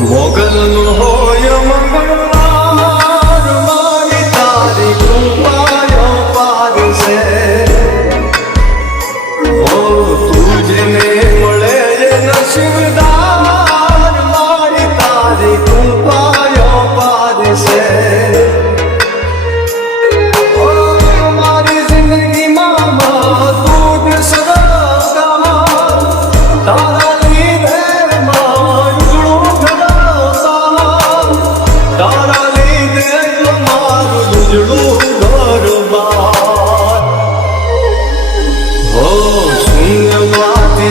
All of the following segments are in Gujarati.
મોગલનો હોય મંગળવાર મારી તારી કૃપાયો પારસે ઓ તુજને મળે એ નસીબદાર મારી તારી કૃપાયો પારસે ઓ મારી જિંદગીમાં તું જ સદા તારા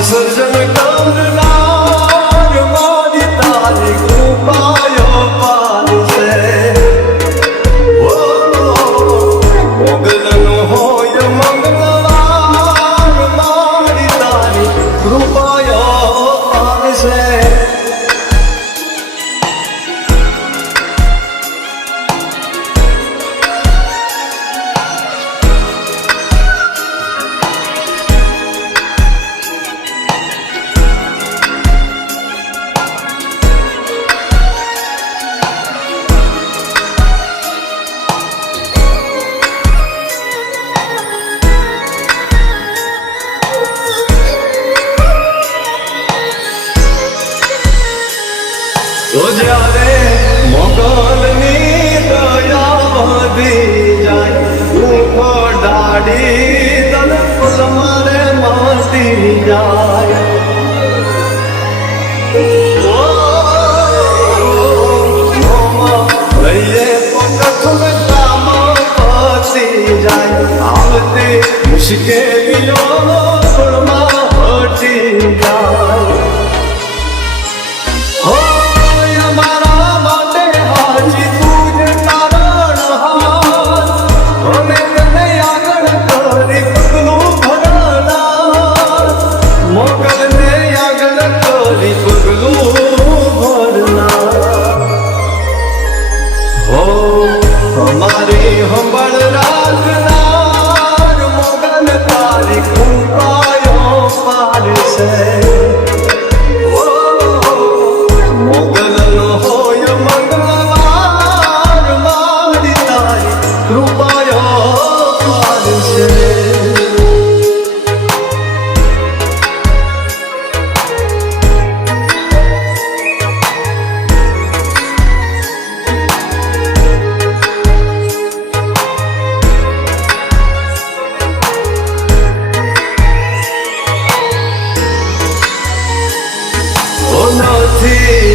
સર્જન કરનાર મારી તારી કૃપાયો પારસે મોગલનો હોય મંગળવાર મારી તારી કૃપાયો પારસે તો જ્યારે મોગલની દયા વધી જાય ઊંઘ ડાળી તલપ મારે માટી જાય લઈએ પગથું કામ પતી જાય આવતી મુશ્કેલીઓ પળમાં હટી જાય हमारी हंबल राखनार मोगल तारी कृपायो पारसे मोगल होय मंगलवार मारी तारी कृपायो पारसे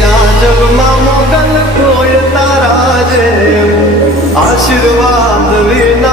આ જગમાં મોગલ કોઈ તારા જેવું આશીર્વાદ વિના